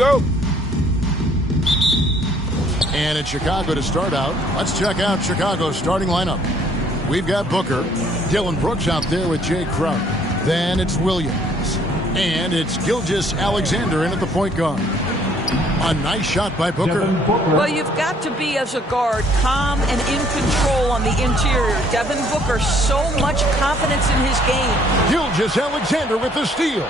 go. And it's Chicago to start out. Let's check out Chicago's starting lineup. We've got Booker. Dylan Brooks out there with Jay Crowder. Then it's Williams. And it's Gilgeous-Alexander in at the point guard. A nice shot by Booker. Well, you've got to be, as a guard, calm and in control on the interior. Devin Booker, so much confidence in his game. Gilgeous-Alexander with the steal.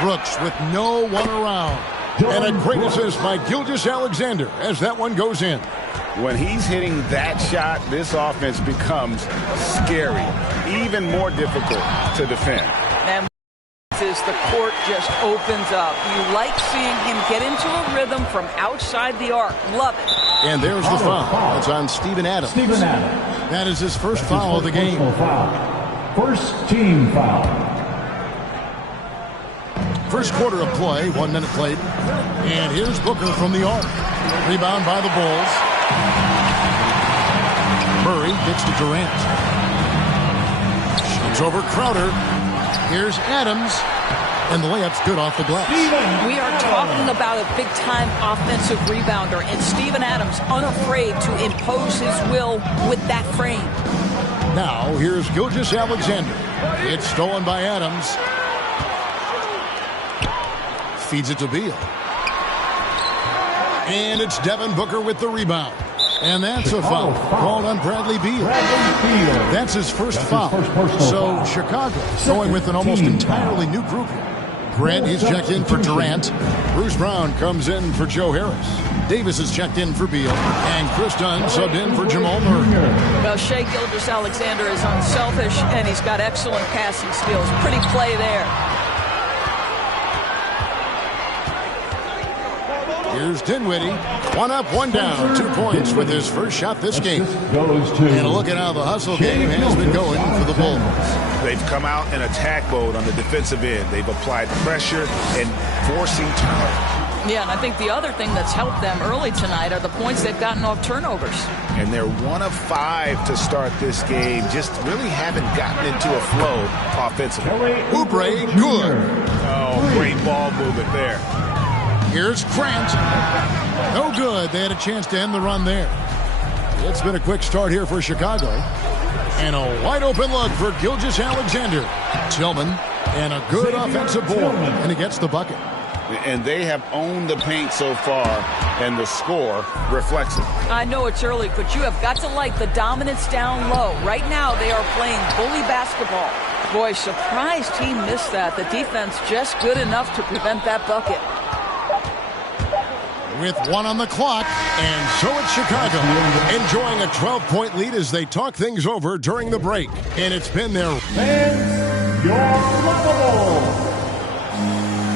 Brooks with no one around. And a great assist by Gilgeous-Alexander as that one goes in. When he's hitting that shot, this offense becomes scary, even more difficult to defend. And as the court just opens up, you like seeing him get into a rhythm from outside the arc. Love it. And there's the foul. It's on Steven Adams. That is his first foul of the game. First team foul. First quarter of play, 1 minute played. And here's Booker from the arc. Rebound by the Bulls. Murray gets to Durant. Shoots over Crowder. Here's Adams. And the layup's good off the glass. We are talking about a big-time offensive rebounder. And Steven Adams unafraid to impose his will with that frame. Now, here's Gilgeous-Alexander. It's stolen by Adams. Feeds it to Beal. And it's Devin Booker with the rebound. And that's a foul called on Bradley Beal. That's his first foul. So Chicago going with an almost entirely new group here. Grant is checked in for Durant. Bruce Brown comes in for Joe Harris. Davis is checked in for Beal. And Chris Dunn subbed in for Jamal Murray. Well, Shai Gilgeous-Alexander is unselfish, and he's got excellent passing skills. Pretty play there. Here's Dinwiddie. 1 up, 1 down. 2 points with his first shot this game. And look at how the hustle game has been going for the Bulls. They've come out in attack mode on the defensive end. They've applied pressure and forcing turnovers. Yeah, and I think the other thing that's helped them early tonight are the points they've gotten off turnovers. And they're 1 of 5 to start this game. Just really haven't gotten into a flow offensively. Oubre, good. Oh, great ball movement there. Here's Grant. No good. They had a chance to end the run there. It's been a quick start here for Chicago. And a wide open look for Gilgeous-Alexander. Tillman and a good offensive board. And he gets the bucket. And they have owned the paint so far, and the score reflects it. I know it's early, but you have got to like the dominance down low. Right now, they are playing bully basketball. Boy, surprised he missed that. The defense just good enough to prevent that bucket. With 1 on the clock, and so it's Chicago enjoying a 12-point lead as they talk things over during the break. And it's been their... And you're lovable.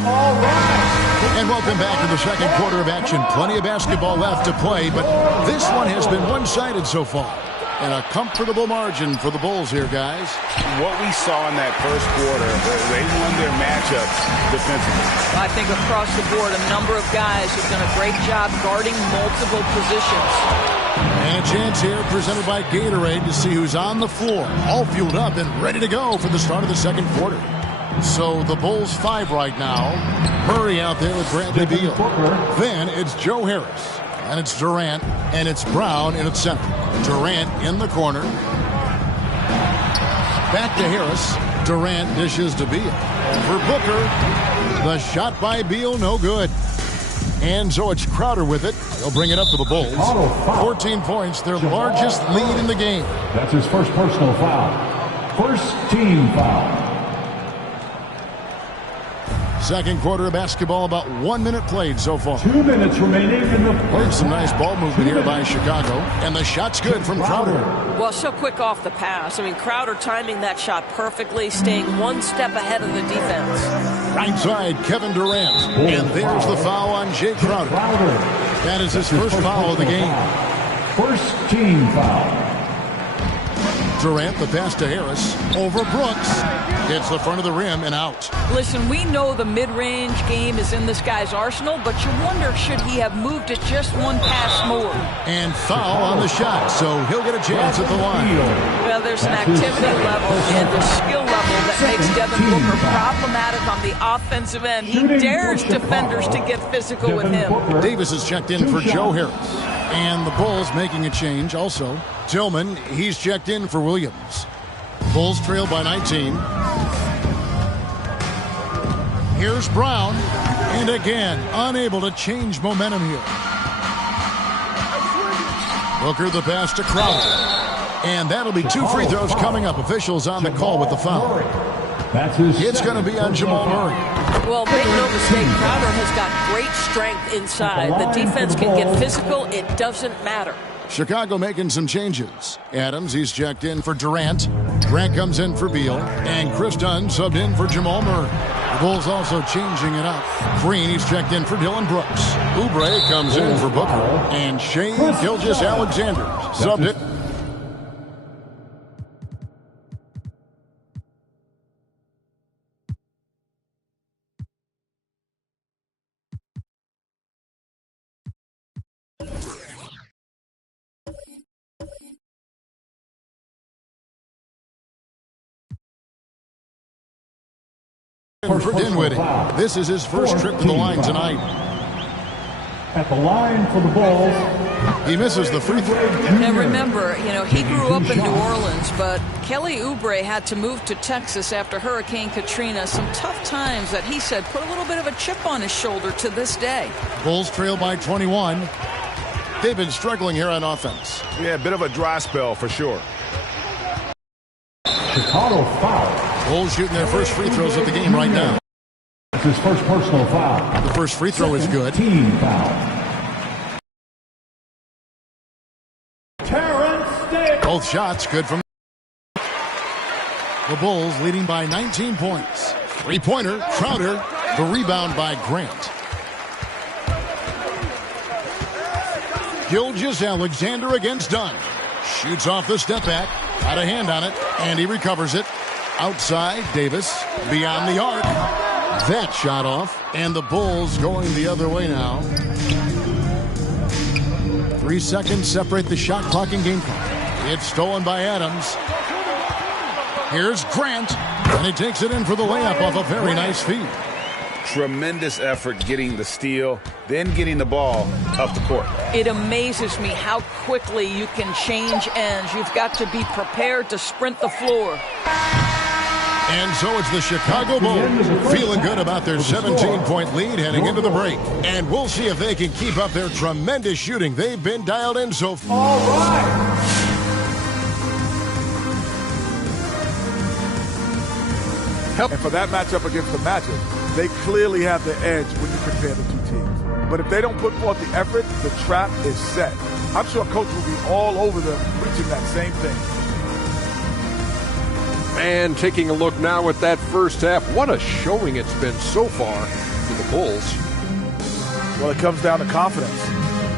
All right. And welcome back to the second quarter of action. Plenty of basketball left to play, but this one has been one-sided so far. And a comfortable margin for the Bulls here, guys. What we saw in that first quarter, they won their matchups defensively. I think across the board, a number of guys have done a great job guarding multiple positions. And a chance here presented by Gatorade to see who's on the floor, all fueled up and ready to go for the start of the second quarter. So the Bulls 5 right now. Murray out there with Bradley Beal. Then it's Joe Harris. And it's Durant, and it's Brown in its center. Durant in the corner. Back to Harris. Durant dishes to Beal. For Booker, the shot by Beal, no good. And so it's Crowder with it. He'll bring it up to the Bulls. 14 points, their largest lead in the game. That's his first personal foul. First team foul. Second quarter of basketball, about 1 minute played so far. 2 minutes remaining in the first. There's some nice ball movement here by Chicago. And the shot's good from Crowder. Well, so quick off the pass. I mean, Crowder timing that shot perfectly, staying 1 step ahead of the defense. Right side, Kevin Durant. And there's the foul on Jay Crowder. That is his first foul of the game. First team foul. Durant, the pass to Harris. Over Brooks. Hits the front of the rim and out. Listen, we know the mid-range game is in this guy's arsenal, but you wonder, should he have moved it just one pass more? And foul on the shot, so he'll get a chance at the line. Well, there's an activity level and a skill level that makes Devin Booker problematic on the offensive end. He dares defenders to get physical with him. Davis is checked in for Joe Harris. And the Bulls making a change also. Tillman, he's checked in for Williams. Bulls trail by 19. Here's Brown. And again, unable to change momentum here. Booker the pass to Crowder. And that'll be 2 free throws coming up. Officials on the call with the foul. It's going to be on Jamal Murray. Well, make no mistake, Crowder has got great strength inside. The defense can get physical. It doesn't matter. Chicago making some changes. Adams, he's checked in for Durant. Grant comes in for Beal. And Chris Dunn subbed in for Jamal Murray. The Bulls also changing it up. Green, he's checked in for Dylan Brooks. Oubre comes in for Booker. And Shea Gilgeous-Alexander subbed it. For Dinwiddie. This is his first trip to the line tonight. At the line for the Bulls. He misses the free throw. Now remember, he grew up in New Orleans, but Kelly Oubre had to move to Texas after Hurricane Katrina. Some tough times that he said put a little bit of a chip on his shoulder to this day. Bulls trail by 21. They've been struggling here on offense. Yeah, a bit of a dry spell for sure. Chicago foul. Bulls shooting their first free throws of the game right now. It's his first personal foul. The first free throw is good. Team foul. Terrence Davis. Both shots good from the Bulls, leading by 19 points. Three-pointer, Crowder. The rebound by Grant. Gilgeous-Alexander against Dunn. Shoots off the step back. Got a hand on it, and he recovers it. Outside, Davis, beyond the arc. That shot off, and the Bulls going the other way now. 3 seconds separate the shot clock and game clock. It's stolen by Adams. Here's Grant, and he takes it in for the layup off a very nice feed. Tremendous effort getting the steal, then getting the ball up the court. It amazes me how quickly you can change ends. You've got to be prepared to sprint the floor. And so it's the Chicago Bulls feeling good about their 17-point lead heading into the break. And we'll see if they can keep up their tremendous shooting. They've been dialed in so far. All right. And for that matchup against the Magic, they clearly have the edge when you compare the two teams. But if they don't put forth the effort, the trap is set. I'm sure Coach will be all over them preaching that same thing. And taking a look now at that first half, what a showing it's been so far for the Bulls. Well, it comes down to confidence.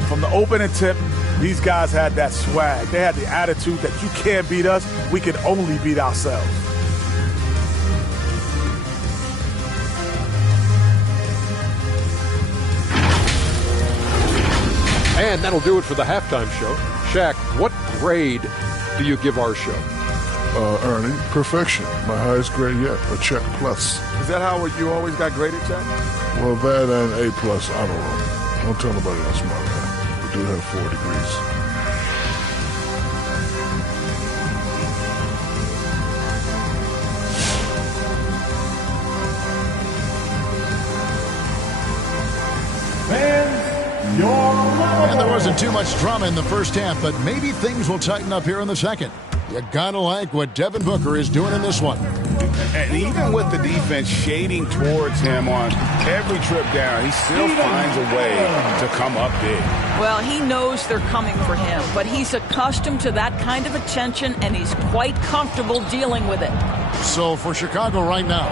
From the opening tip, these guys had that swag. They had the attitude that you can't beat us, we can only beat ourselves. And that'll do it for the halftime show. Shaq, what grade do you give our show? Ernie, perfection. My highest grade yet, a check plus. Is that how you always got graded, Jack? Well, that and A plus, I don't know. Don't tell nobody else about that. We do have 4 degrees. And there wasn't too much drama in the first half, but maybe things will tighten up here in the second. You gotta like what Devin Booker is doing in this one. And even with the defense shading towards him on every trip down, he still finds a way to come up big. Well, he knows they're coming for him, but he's accustomed to that kind of attention, and he's quite comfortable dealing with it. So for Chicago right now,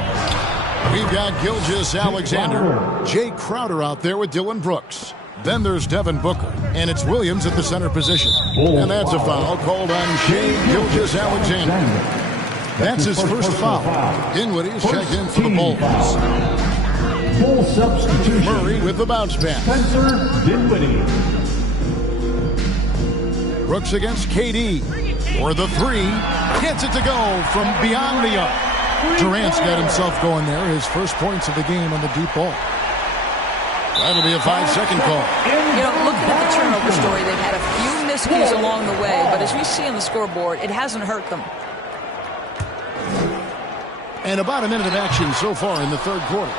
we've got Gilgeous-Alexander, Jay Crowder out there with Dylan Brooks. Then there's Devin Booker, and it's Williams at the center position. And that's a foul called on Shea Gilgeous-Alexander. That's his first foul. Dinwiddie is checked in for the Bulls. Full substitution. Murray with the bounce pass. Spencer Dinwiddie. Brooks against KD. For the three. Gets it to go from beyond the arc. Durant's got himself going there. His first points of the game on the deep ball. That'll be a 5-second call. You know, looking at the turnover story, they've had a few miscues along the way, but as we see on the scoreboard, it hasn't hurt them. And about a minute of action so far in the third quarter.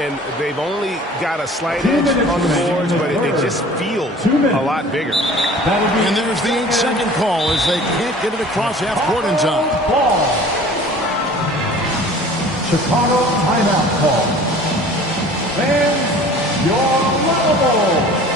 And they've only got a slight edge on the boards, but it just feels a lot bigger. And there's the 8-second call as they can't get it across half court in time. Chicago timeout call. Fans, you're lovable.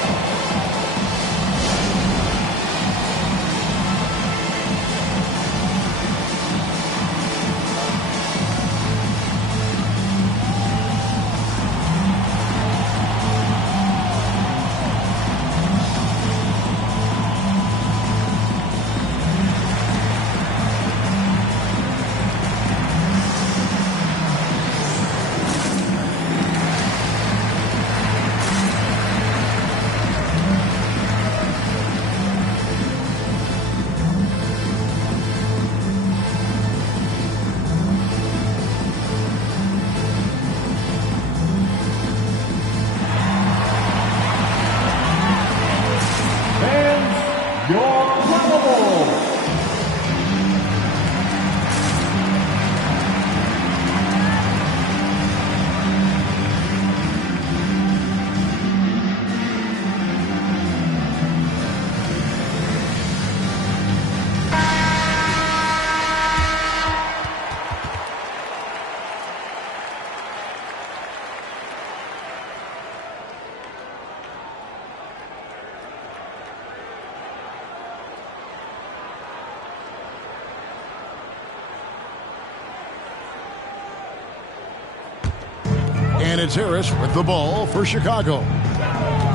And it's Harris with the ball for Chicago.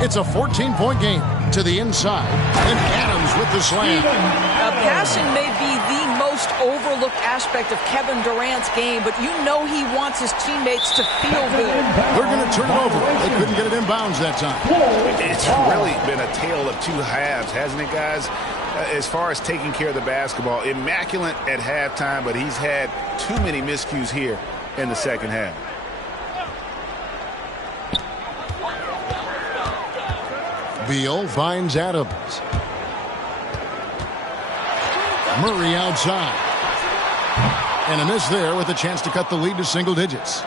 It's a 14-point game to the inside. And Adams with the slam. Passing may be the most overlooked aspect of Kevin Durant's game, but you know he wants his teammates to feel good. They're going to turn it over. They couldn't get it inbounds that time. It's really been a tale of two halves, hasn't it, guys? As far as taking care of the basketball, immaculate at halftime, but he's had too many miscues here in the second half. Beal finds Adams. Murray outside. And a miss there with a chance to cut the lead to single digits.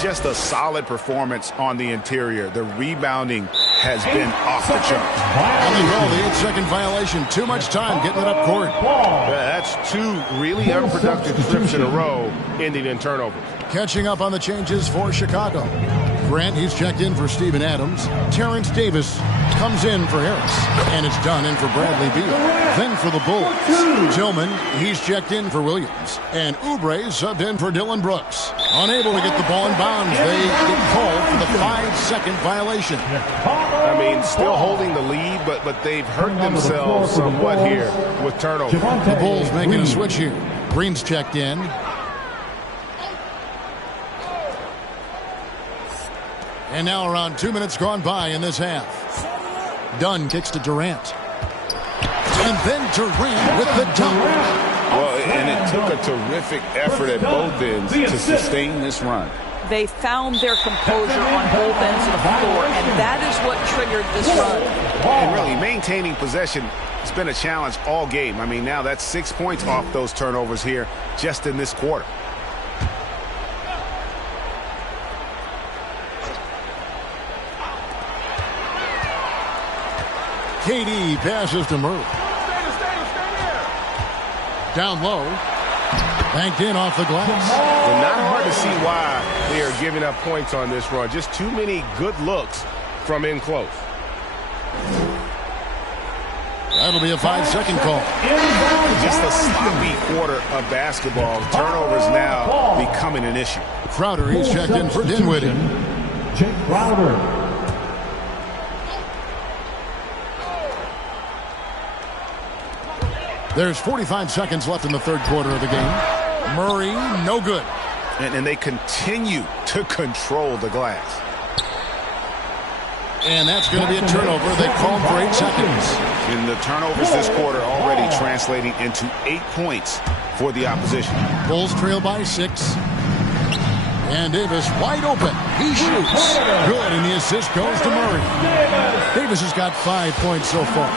Just a solid performance on the interior. The rebounding has been off the charts. And they call the 8-second violation. Too much time getting it up court. That's two really unproductive trips in a row, ending in turnovers. Catching up on the changes for Chicago. Grant, he's checked in for Steven Adams. Terrence Davis comes in for Harris. And it's done in for Bradley Beal. Then for the Bulls, Tillman, he's checked in for Williams. And Oubre subbed in for Dylan Brooks. Unable to get the ball in bounds, they get called for the 5-second violation. I mean, still holding the lead, but they've hurt themselves somewhat here with turnovers. The Bulls making a switch here. Green's checked in. And now around 2 minutes gone by in this half. Dunn kicks to Durant. And then Durant with the dunk. Well, and it took a terrific effort at both ends to sustain this run. They found their composure on both ends of the floor, and that is what triggered this run. And really, maintaining possession has been a challenge all game. I mean, now that's 6 points off those turnovers here just in this quarter. KD passes to Murray. Down low. Banked in off the glass. Well, not hard to see why they are giving up points on this run. Just too many good looks from in close. That'll be a 5-second call. Just a sloppy quarter of basketball. Turnovers now becoming an issue. Crowder, he's checked in for Dinwiddie. Jake Crowder. There's 45 seconds left in the third quarter of the game. Murray, no good. And they continue to control the glass. And that's going to be a turnover. They called for 8 seconds. And the turnovers this quarter already translating into 8 points for the opposition. Bulls trail by 6. And Davis wide open. He shoots. Good, and the assist goes to Murray. Davis has got 5 points so far.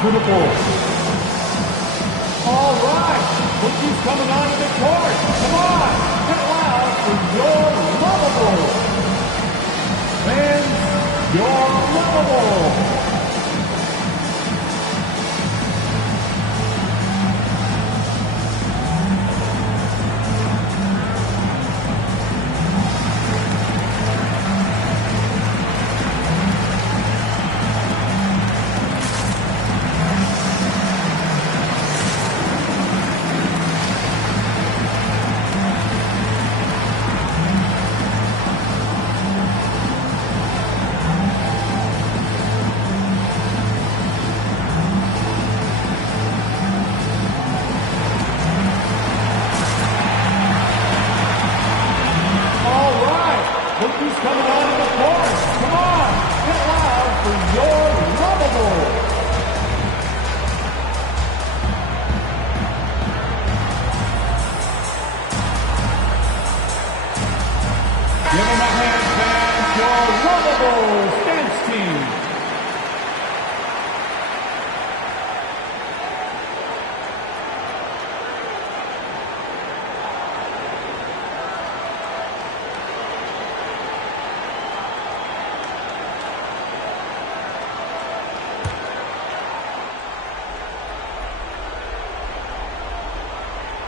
All right. Look who's coming onto the court. Come on. Get loud for your lovable. Fans, your lovable.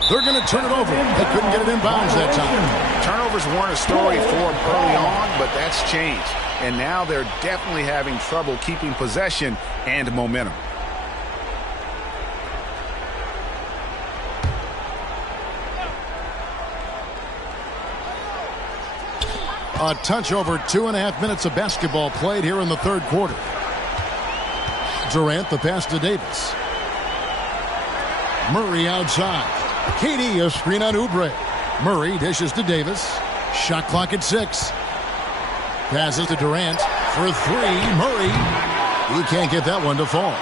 They're going to turn it over. They couldn't get it in bounds that time. Turnovers weren't a story for them early on, but that's changed. And now they're definitely having trouble keeping possession and momentum. A touch over 2.5 minutes of basketball played here in the third quarter. Durant, the pass to Davis. Murray outside. KD, a screen on Oubre. Murray dishes to Davis. Shot clock at 6. Passes to Durant for 3. Murray. He can't get that one to fall.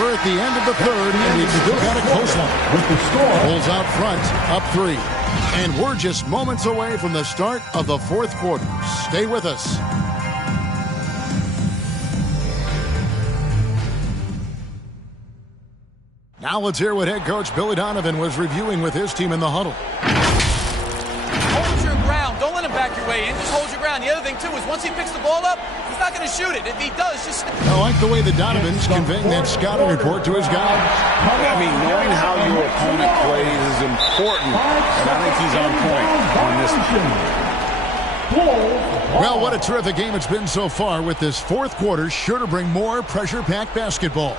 We're at the end of the third, and we've still got a close one. With the score. Bulls out front, up 3. And we're just moments away from the start of the fourth quarter. Stay with us. Now let's hear what head coach Billy Donovan was reviewing with his team in the huddle. Hold your ground. Don't let him back your way in. Just hold your ground. The other thing, too, is once he picks the ball up, he's not going to shoot it. If he does, just... I like the way the Donovan's conveying that scouting report to his guys. I mean, knowing how your opponent plays is important, and I think he's on point on this one. Well, what a terrific game it's been so far, with this fourth quarter sure to bring more pressure-packed basketball.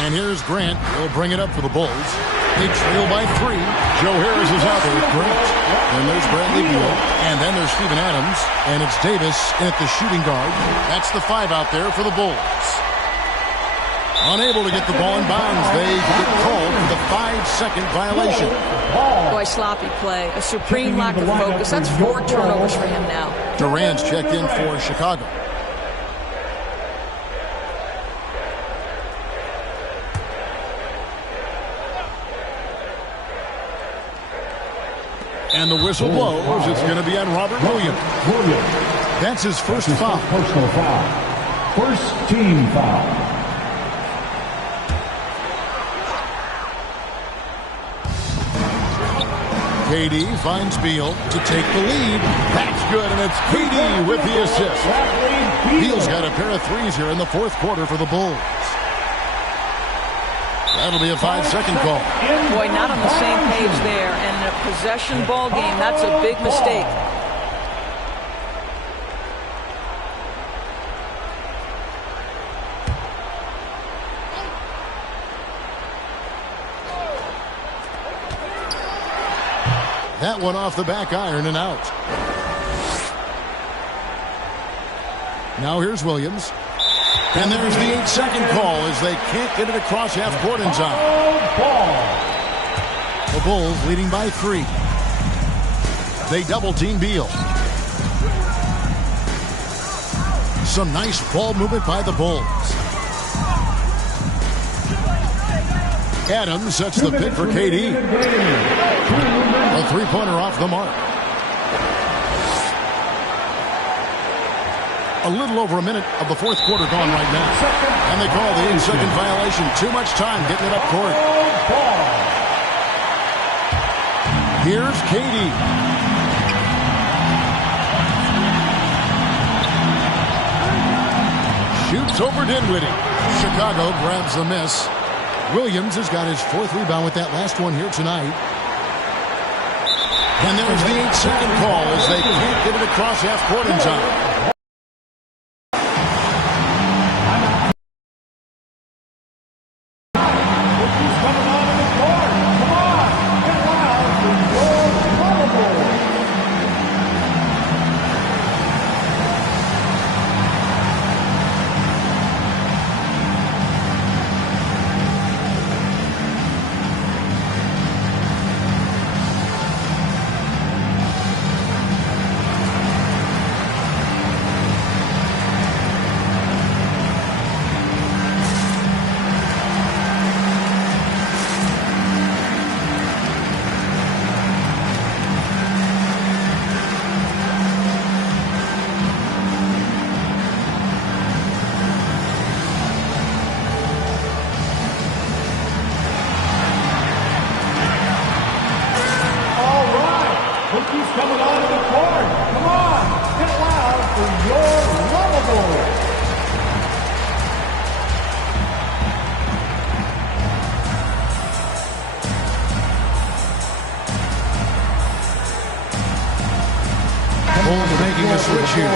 And here's Grant. He'll bring it up for the Bulls. They trail by 3. Joe Harris is out there with Grant. And there's Bradley Beal. And then there's Steven Adams. And it's Davis at the shooting guard. That's the 5 out there for the Bulls. Unable to get the ball in bounds. They get called for the 5-second violation. Boy, sloppy play. A supreme lack of focus. That's 4 turnovers for him now. Durant's checked in for Chicago. And the whistle blows. It's going to be on Robert Williams. That's his first foul. Personal foul. First team foul. KD finds Beal to take the lead. That's good, and it's KD with the assist. Beal's got a pair of threes here in the fourth quarter for the Bulls. That'll be a 5-second call. Boy, not on the same page there. And in a possession ball game, that's a big mistake. That one off the back iron and out. Now here's Williams. And there's the 8-second call as they can't get it across half court in time. The Bulls leading by 3. They double team Beal. Some nice ball movement by the Bulls. Adams sets the pick for KD. A three-pointer off the mark. A little over a minute of the fourth quarter gone right now. And they call the 8-second violation. Too much time getting it up court. Here's KD. Shoots over Dinwiddie. Chicago grabs the miss. Williams has got his 4th rebound with that last one here tonight. And there's the 8-second call as they can't get it across half court in time. Coming onto the court. Come on, get loud for your lovable. Bulls making a switch here.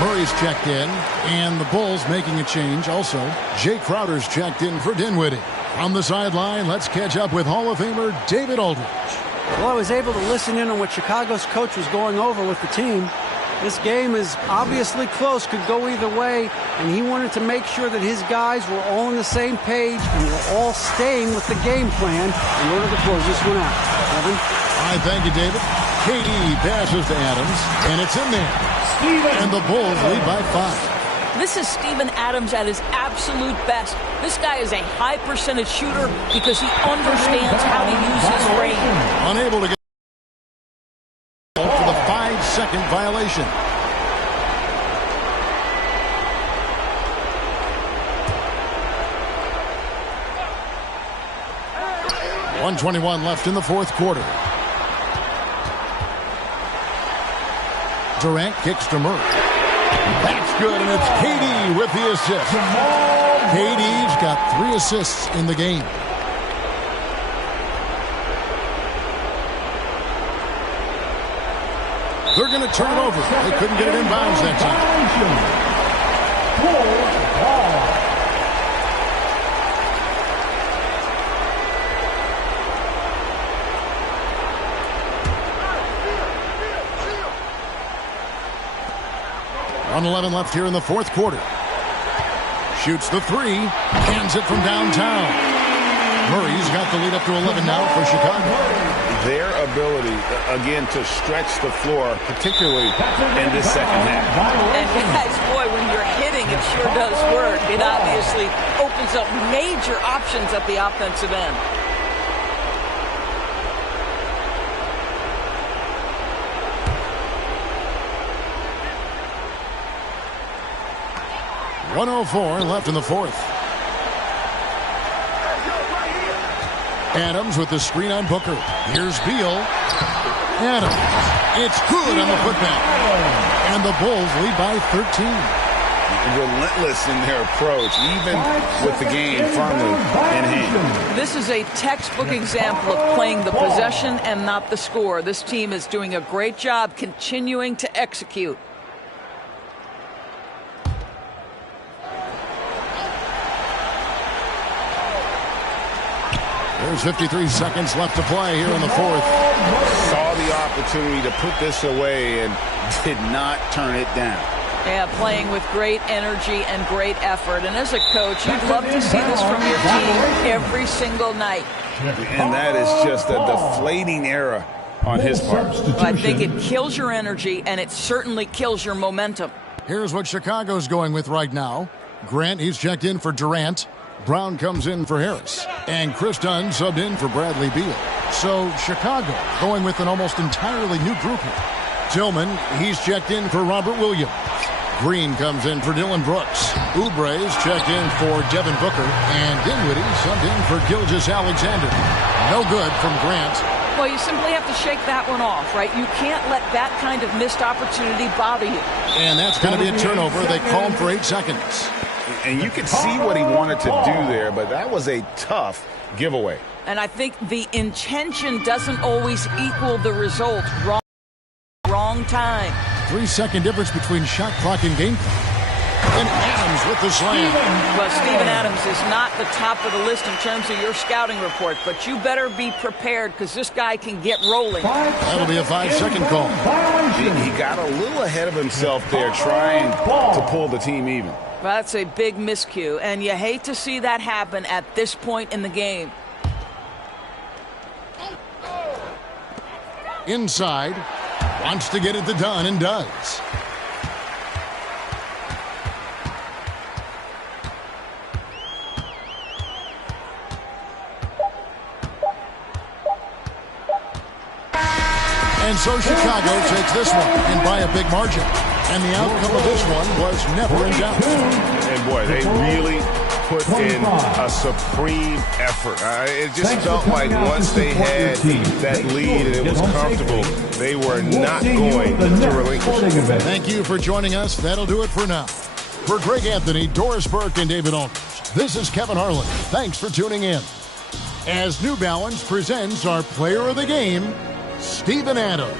Murray's checked in, and the Bulls making a change also. Jay Crowder's checked in for Dinwiddie. On the sideline, let's catch up with Hall of Famer David Aldridge. Well, I was able to listen in on what Chicago's coach was going over with the team. This game is obviously close, could go either way, and he wanted to make sure that his guys were all on the same page and were all staying with the game plan in order to close this one out. Kevin? I thank you, David. KD passes to Adams, and it's in there. And the Bulls lead by 5. This is Steven Adams at his absolute best. This guy is a high percentage shooter because he understands how to use his range. Unable to get for the 5-second violation. .121 left in the fourth quarter. Durant kicks to Murray. That's good, and it's KD with the assist. KD's got 3 assists in the game. They're going to turn it over. They couldn't get it inbounds that time. .11 left here in the fourth quarter. Shoots the 3. Hands it from downtown. Murray's got the lead up to 11 now for Chicago. Their ability, again, to stretch the floor, particularly in this second half. And guys, boy, when you're hitting, it sure does work. It obviously opens up major options at the offensive end. .104 left in the fourth. Adams with the screen on Booker. Here's Beal. Adams. It's good on the putback. And the Bulls lead by 13. Relentless in their approach, even with the game firmly in hand. This is a textbook example of playing the possession and not the score. This team is doing a great job continuing to execute. There's 53 seconds left to play here in the fourth. saw the opportunity to put this away and did not turn it down. Yeah, playing with great energy and great effort. And as a coach, you'd love to see this from your team every single night. And that is just a deflating error on his part. Well, I think it kills your energy, and it certainly kills your momentum. Here's what Chicago's going with right now. Grant, he's checked in for Durant. Brown comes in for Harris. And Chris Dunn subbed in for Bradley Beal. So Chicago going with an almost entirely new group here. Tillman, he's checked in for Robert Williams. Green comes in for Dylan Brooks. Oubre's checked in for Devin Booker. And Dinwiddie subbed in for Gilgeous-Alexander. No good from Grant. Well, you simply have to shake that one off, right? You can't let that kind of missed opportunity bother you. And that's going to be a turnover. They call him for 8 seconds. And you could see what he wanted to do there, but that was a tough giveaway. And I think the intention doesn't always equal the result. Wrong time. 3-second difference between shot clock and game clock. And Adams with the slam. Well, Steven Adams is not the top of the list in terms of your scouting report, but you better be prepared because this guy can get rolling. That'll be a 5-second call. He got a little ahead of himself there trying to pull the team even. Well, that's a big miscue, and you hate to see that happen at this point in the game. Inside. Wants to get it to Dunn and does. And so Chicago takes this one, and by a big margin. And the outcome of this one was never in doubt. And boy, they really put in a supreme effort. It just felt like once they had that lead and it was comfortable, they were not going to relinquish it. Thank you for joining us. That'll do it for now. For Greg Anthony, Doris Burke, and David Aldridge, this is Kevin Harlan. Thanks for tuning in. As New Balance presents our player of the game, Steven Adams.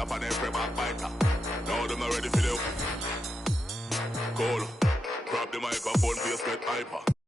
fire upon every backbiter. Now them not ready for the cool. Grab the microphone, face get hyper.